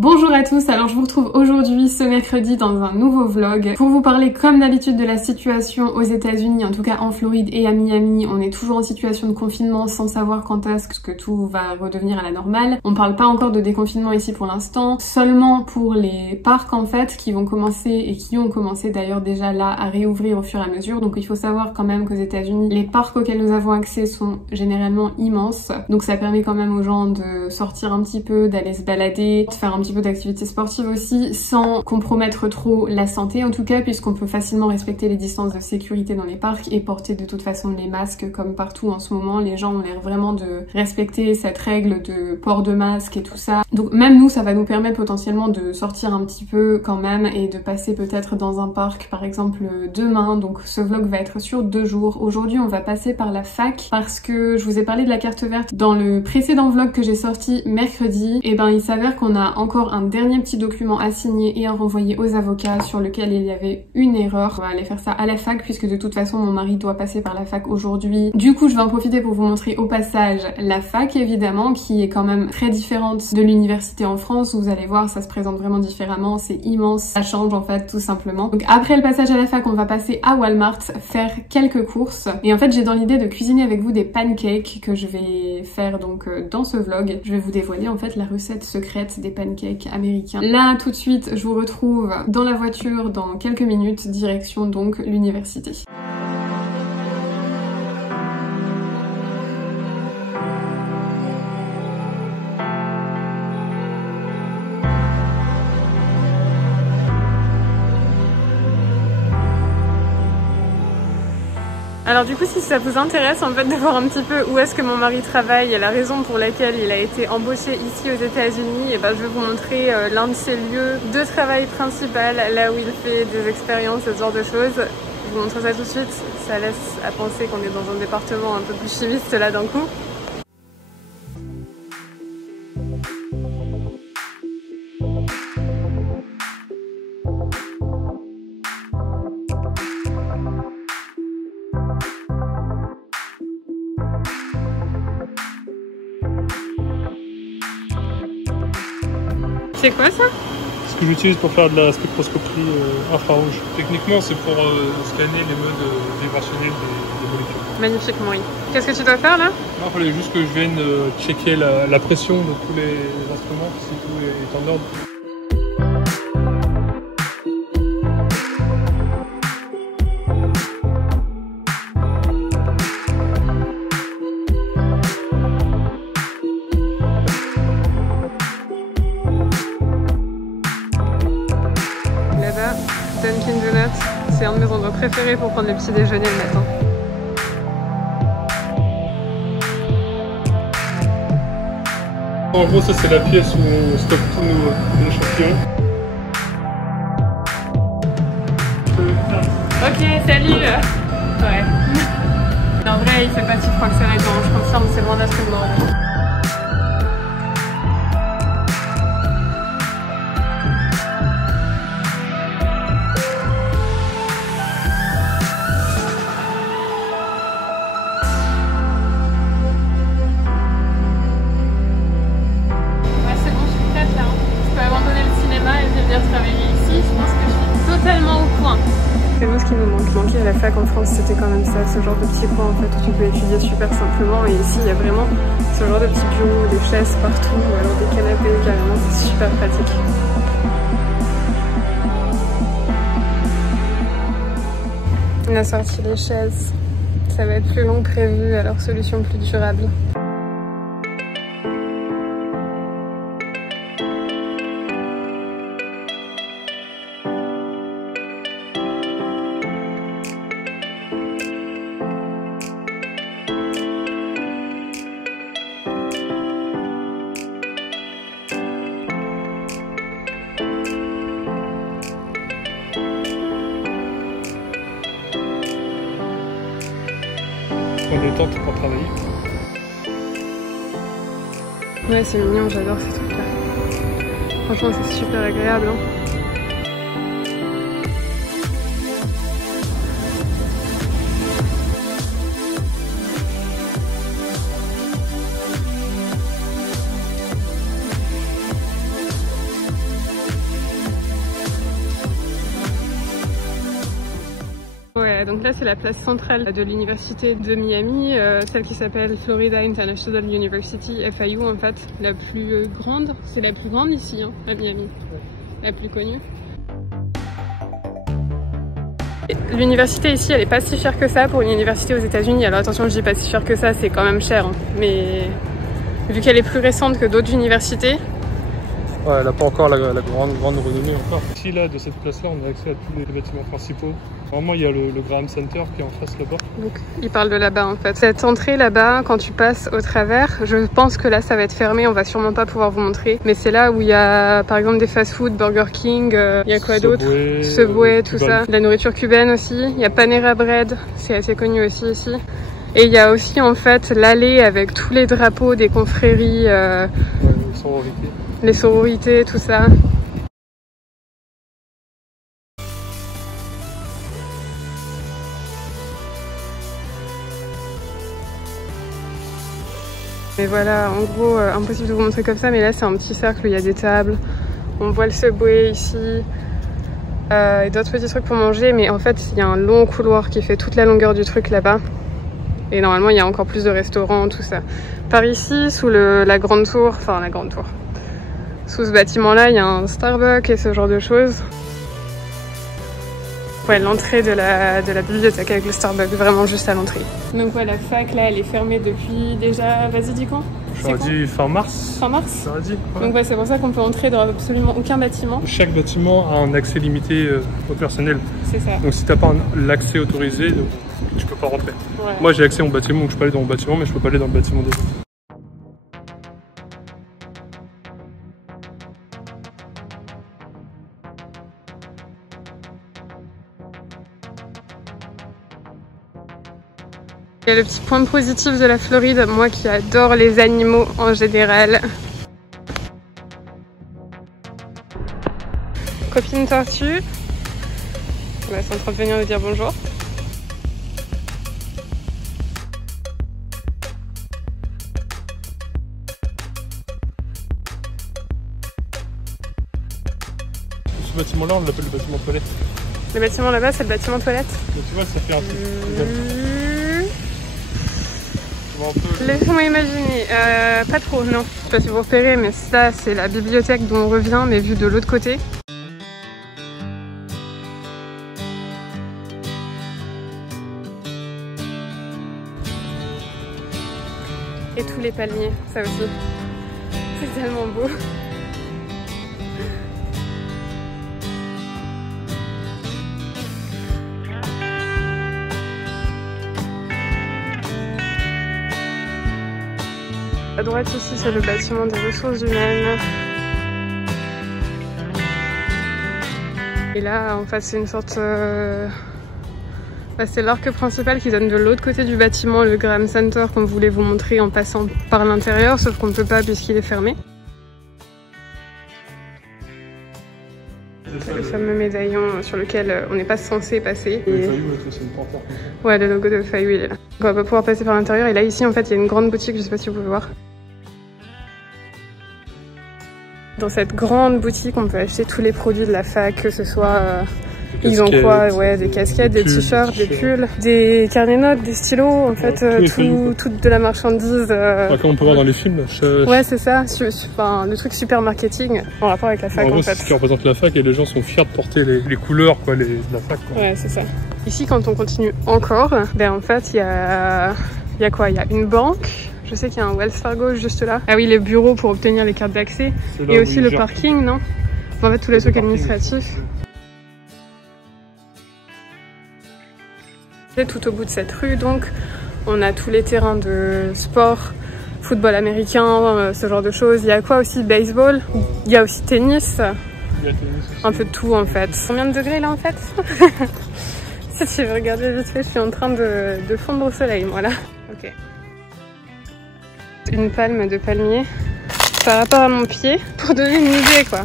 Bonjour à tous, alors je vous retrouve aujourd'hui ce mercredi dans un nouveau vlog pour vous parler comme d'habitude de la situation aux États-Unis, en tout cas en Floride et à Miami. On est toujours en situation de confinement sans savoir quand est-ce que tout va redevenir à la normale. On parle pas encore de déconfinement ici pour l'instant, seulement pour les parcs en fait qui vont commencer et qui ont commencé d'ailleurs déjà là à réouvrir au fur et à mesure. Donc il faut savoir quand même qu'aux États-Unis, les parcs auxquels nous avons accès sont généralement immenses. Donc ça permet quand même aux gens de sortir un petit peu, d'aller se balader, de faire un petit peu d'activités sportives aussi, sans compromettre trop la santé en tout cas, puisqu'on peut facilement respecter les distances de sécurité dans les parcs et porter de toute façon les masques comme partout en ce moment. Les gens ont l'air vraiment de respecter cette règle de port de masque et tout ça. Donc même nous, ça va nous permettre potentiellement de sortir un petit peu quand même et de passer peut-être dans un parc par exemple demain. Donc ce vlog va être sur 2 jours. Aujourd'hui, on va passer par la fac parce que je vous ai parlé de la carte verte dans le précédent vlog que j'ai sorti mercredi. Et ben il s'avère qu'on a encore un dernier petit document à signer et à renvoyer aux avocats sur lequel il y avait une erreur. On va aller faire ça à la fac puisque de toute façon mon mari doit passer par la fac aujourd'hui. Du coup je vais en profiter pour vous montrer au passage la fac évidemment qui est quand même très différente de l'université en France. Vous allez voir, ça se présente vraiment différemment, c'est immense, ça change en fait tout simplement. Donc après le passage à la fac, on va passer à Walmart faire quelques courses et en fait j'ai dans l'idée de cuisiner avec vous des pancakes que je vais faire donc dans ce vlog. Je vais vous dévoiler en fait la recette secrète des pancakes américain. Là tout de suite je vous retrouve dans la voiture dans quelques minutes, direction donc l'université. Alors du coup, si ça vous intéresse en fait de voir un petit peu où est-ce que mon mari travaille et la raison pour laquelle il a été embauché ici aux États-Unis, et ben je vais vous montrer l'un de ses lieux de travail principal, là où il fait des expériences, ce genre de choses. Je vous montre ça tout de suite, ça laisse à penser qu'on est dans un département un peu plus chimiste là d'un coup. C'est quoi ça? Ce que j'utilise pour faire de la spectroscopie infrarouge. Techniquement, c'est pour scanner les modes vibrationnels des molécules. Magnifiquement, oui. Qu'est-ce que tu dois faire là? Non, il fallait juste que je vienne checker la pression de tous les instruments, si tout est en ordre. Dunkin' Donuts, c'est un de mes endroits préférés pour prendre le petit déjeuner le matin. En gros, ça c'est la pièce où on stocke tous nos échantillons. Ok, salut. Ouais. En vrai, il fait pas si froid que ça là-dedans, je confirme, c'est loin d'être énorme. C'est nous ce qui nous manquait à la fac en France, c'était quand même ça, ce genre de petit coin en fait où tu peux étudier super simplement, et ici il y a vraiment ce genre de petits bureaux, des chaises partout, ou alors des canapés carrément, c'est super pratique. On a sorti les chaises, ça va être plus long que prévu, alors solution plus durable. On détente pour travailler. Ouais, c'est mignon, j'adore ces trucs là. Franchement, c'est super agréable. Hein. Donc là c'est la place centrale de l'université de Miami, celle qui s'appelle Florida International University, FIU en fait, la plus grande. C'est la plus grande ici, hein, à Miami, la plus connue. L'université ici elle est pas si chère que ça pour une université aux États-Unis. Alors attention, je dis pas si cher que ça, c'est quand même cher, hein. Mais vu qu'elle est plus récente que d'autres universités. Ouais, elle n'a pas encore la grande renommée encore. Ici, là, de cette place-là, on a accès à tous les bâtiments principaux. Normalement, il y a le Graham Center qui est en face là-bas. Donc, il parle de là-bas en fait. Cette entrée là-bas, quand tu passes au travers, je pense que là, ça va être fermé. On va sûrement pas pouvoir vous montrer. Mais c'est là où il y a, par exemple, des fast-food, Burger King. Il y a quoi d'autre? Subway, tout ça. De la nourriture cubaine aussi. Il y a Panera Bread. C'est assez connu aussi ici. Et il y a aussi en fait l'allée avec tous les drapeaux des confréries. Ouais, les sororités. Les sororités, tout ça. Et voilà, en gros, impossible de vous montrer comme ça, mais là c'est un petit cercle où il y a des tables. On voit le Subway ici. Et d'autres petits trucs pour manger, mais en fait il y a un long couloir qui fait toute la longueur du truc là-bas. Et normalement il y a encore plus de restaurants, tout ça. Par ici, sous la grande tour, enfin la grande tour. Sous ce bâtiment-là, il y a un Starbucks et ce genre de choses. Ouais, l'entrée de la bibliothèque avec le Starbucks, vraiment juste à l'entrée. Donc ouais, la fac là, elle est fermée depuis déjà, vas-y dis quand? J'aurais dit fin mars. Fin mars? J'aurais dit. Ouais. Donc ouais, c'est pour ça qu'on peut entrer dans absolument aucun bâtiment. Chaque bâtiment a un accès limité au personnel. C'est ça. Donc si t'as pas l'accès autorisé, tu peux pas rentrer. Ouais. Moi j'ai accès à mon bâtiment, donc je peux aller dans mon bâtiment, mais je peux pas aller dans le bâtiment des autres. Il y a le petit point positif de la Floride, moi qui adore les animaux en général. Copine tortue. Bah, c'est en train de venir nous dire bonjour. Ce bâtiment-là, on l'appelle le bâtiment toilette. Le bâtiment là-bas, c'est le bâtiment toilette. Donc, tu vois, ça fait un truc. Laissez-moi imaginer, pas trop, non. Je sais pas si vous repérez, mais ça c'est la bibliothèque dont on revient, mais vue de l'autre côté. Et tous les palmiers, ça aussi. C'est tellement beau. À droite ici, c'est le bâtiment des ressources humaines. Et là, en fait, c'est une sorte... c'est l'arc principal qui donne de l'autre côté du bâtiment le Graham Center qu'on voulait vous montrer en passant par l'intérieur, sauf qu'on ne peut pas puisqu'il est fermé. C'est le fameux médaillon sur lequel on n'est pas censé passer. Et... ouais, le logo de FIU, il est là. Donc on va pas pouvoir passer par l'intérieur. Et là, ici, en fait, il y a une grande boutique, je sais pas si vous pouvez voir. Dans cette grande boutique, on peut acheter tous les produits de la fac, que ce soit... ils ont quoi? Ouais, des casquettes, des t-shirts, des pulls, des carnets notes, des stylos, en fait, toute de la marchandise. Comme on peut voir dans les films. Ouais, c'est ça. Enfin, le truc super marketing en rapport avec la fac, en fait. C'est ce qui représente la fac et les gens sont fiers de porter les couleurs de la fac. Quoi. Ouais, c'est ça. Ici, quand on continue encore, ben en fait, il y a quoi? Il y a une banque. Je sais qu'il y a un Wells Fargo juste là. Ah oui, les bureaux pour obtenir les cartes d'accès. Et aussi le parking, non? En fait, tous les trucs administratifs. Tout au bout de cette rue, donc, on a tous les terrains de sport, football américain, ce genre de choses. Il y a quoi aussi? Baseball. Il y a aussi tennis. Il y a tennis aussi. Un peu de tout en fait. Combien de degrés là en fait? Si tu veux regarder vite fait, je suis en train de fondre au soleil, moi là. Ok. Une palme de palmier par rapport à mon pied pour donner une idée quoi.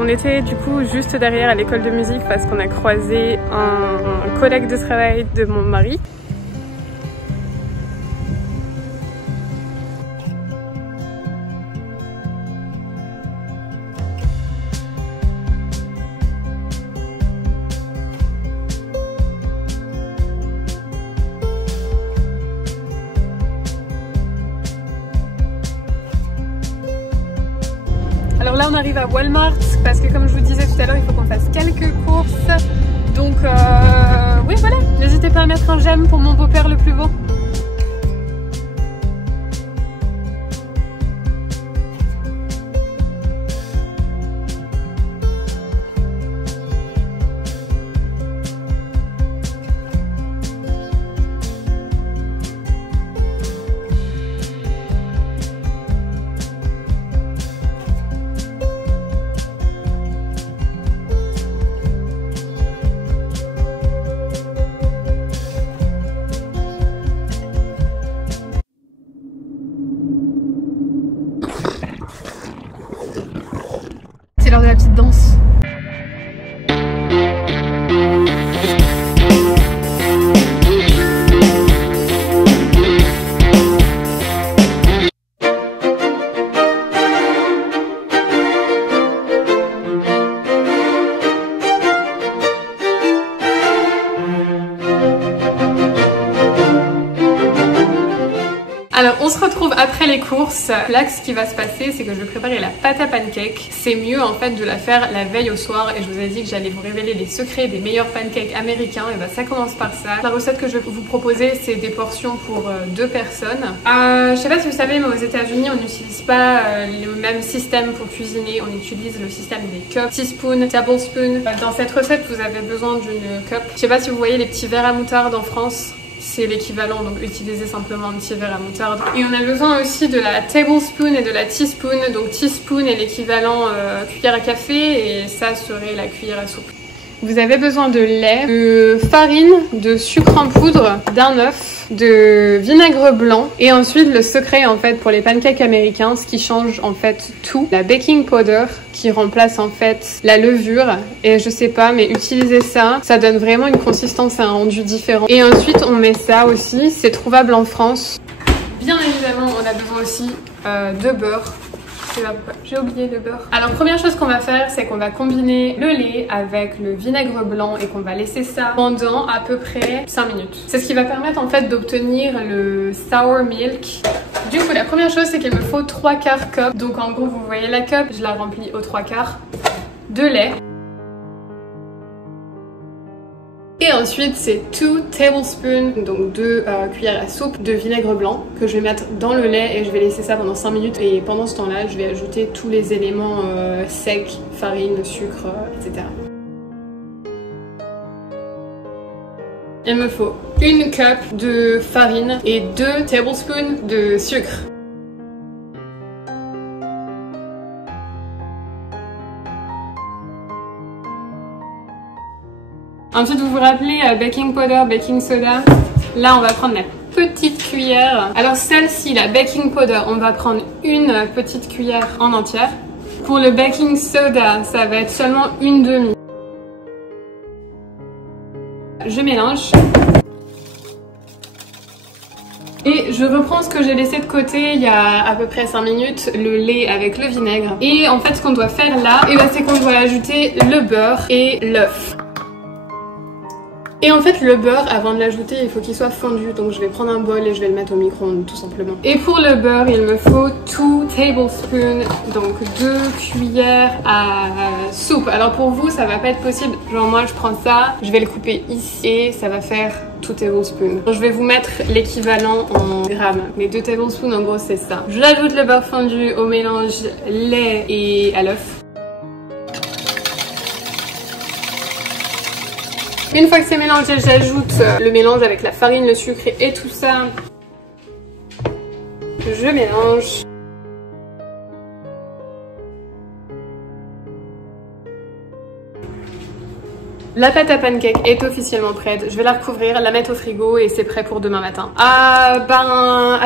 On était du coup juste derrière à l'école de musique parce qu'on a croisé un collègue de travail de mon mari. arrive à Walmart parce que comme je vous disais tout à l'heure, il faut qu'on fasse quelques courses. Donc oui voilà, n'hésitez pas à mettre un j'aime pour mon beau-père le plus beau. C'est l'heure de la petite danse. Alors on se retrouve après les courses. Là ce qui va se passer c'est que je vais préparer la pâte à pancake. C'est mieux en fait de la faire la veille au soir et je vous ai dit que j'allais vous révéler les secrets des meilleurs pancakes américains. Et bah ça commence par ça. La recette que je vais vous proposer c'est des portions pour 2 personnes. Je sais pas si vous savez mais aux États-Unis on n'utilise pas le même système pour cuisiner. On utilise le système des cups, teaspoon, tablespoon. Dans cette recette vous avez besoin d'une cup. Je sais pas si vous voyez les petits verres à moutarde en France. C'est l'équivalent, donc utilisez simplement un petit verre à moutarde. Et on a besoin aussi de la tablespoon et de la teaspoon. Donc teaspoon est l'équivalent cuillère à café et ça serait la cuillère à soupe. Vous avez besoin de lait, de farine, de sucre en poudre, d'un œuf, de vinaigre blanc et ensuite le secret en fait pour les pancakes américains, ce qui change en fait tout, la baking powder qui remplace en fait la levure et je sais pas mais utilisez ça, ça donne vraiment une consistance et un rendu différent. Et ensuite on met ça aussi, c'est trouvable en France. Bien évidemment on a besoin aussi de beurre. J'ai oublié le beurre. Alors première chose qu'on va faire c'est qu'on va combiner le lait avec le vinaigre blanc et qu'on va laisser ça pendant à peu près 5 minutes. C'est ce qui va permettre en fait d'obtenir le sour milk. Du coup la première chose c'est qu'il me faut 3/4 cup. Donc en gros vous voyez la cup, je la remplis aux 3/4 de lait. Et ensuite c'est 2 tablespoons, donc 2 cuillères à soupe de vinaigre blanc que je vais mettre dans le lait et je vais laisser ça pendant 5 minutes. Et pendant ce temps là je vais ajouter tous les éléments secs, farine, sucre, etc. Il me faut 1 cup de farine et 2 tablespoons de sucre. Ensuite, vous vous rappelez baking powder, baking soda. Là, on va prendre la petite cuillère. Alors celle-ci, la baking powder, on va prendre une petite cuillère en entière. Pour le baking soda, ça va être seulement une demi. Je mélange. Et je reprends ce que j'ai laissé de côté il y a à peu près 5 minutes, le lait avec le vinaigre. Et en fait, ce qu'on doit faire là, c'est qu'on doit ajouter le beurre et l'œuf. Et en fait le beurre avant de l'ajouter il faut qu'il soit fondu, donc je vais prendre un bol et je vais le mettre au micro-ondes tout simplement. Et pour le beurre il me faut 2 tablespoons, donc 2 cuillères à soupe. Alors pour vous ça va pas être possible, genre moi je prends ça, je vais le couper ici et ça va faire 2 tablespoons. Je vais vous mettre l'équivalent en grammes, mais 2 tablespoons en gros c'est ça. J'ajoute le beurre fondu au mélange lait et à l'œuf. Une fois que c'est mélangé, j'ajoute le mélange avec la farine, le sucre et tout ça. Je mélange. La pâte à pancake est officiellement prête. Je vais la recouvrir, la mettre au frigo et c'est prêt pour demain matin. À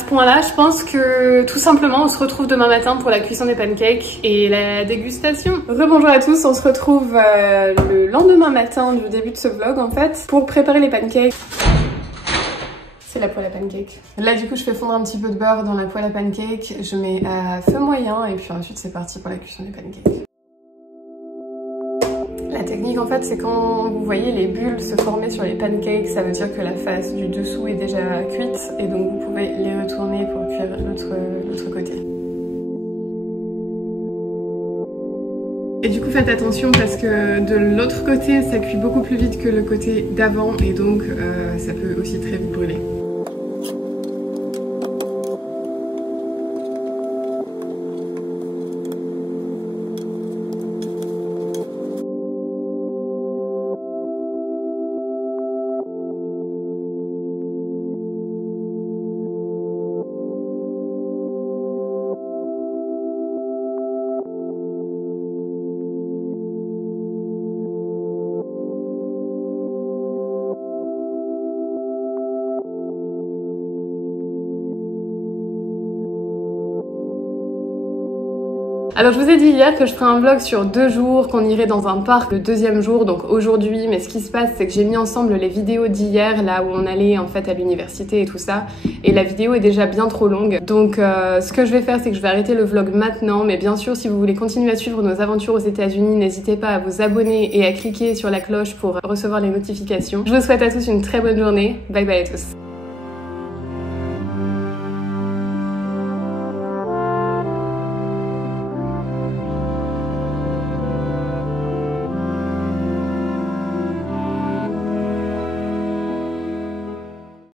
ce point-là, je pense que tout simplement, on se retrouve demain matin pour la cuisson des pancakes et la dégustation. Rebonjour à tous, on se retrouve le lendemain matin du début de ce vlog en fait pour préparer les pancakes. C'est la poêle à pancake. Là du coup je fais fondre un petit peu de beurre dans la poêle à pancake. Je mets à feu moyen et puis ensuite c'est parti pour la cuisson des pancakes. La technique en fait c'est quand vous voyez les bulles se former sur les pancakes, ça veut dire que la face du dessous est déjà cuite et donc vous pouvez les retourner pour cuire l'autre côté. Et du coup faites attention parce que de l'autre côté ça cuit beaucoup plus vite que le côté d'avant et donc ça peut aussi très vite brûler. Alors je vous ai dit hier que je ferais un vlog sur 2 jours, qu'on irait dans un parc le 2e jour, donc aujourd'hui, mais ce qui se passe c'est que j'ai mis ensemble les vidéos d'hier, là où on allait en fait à l'université et tout ça, et la vidéo est déjà bien trop longue. Donc ce que je vais faire c'est que je vais arrêter le vlog maintenant, mais bien sûr si vous voulez continuer à suivre nos aventures aux États-Unis, n'hésitez pas à vous abonner et à cliquer sur la cloche pour recevoir les notifications. Je vous souhaite à tous une très bonne journée, bye bye à tous.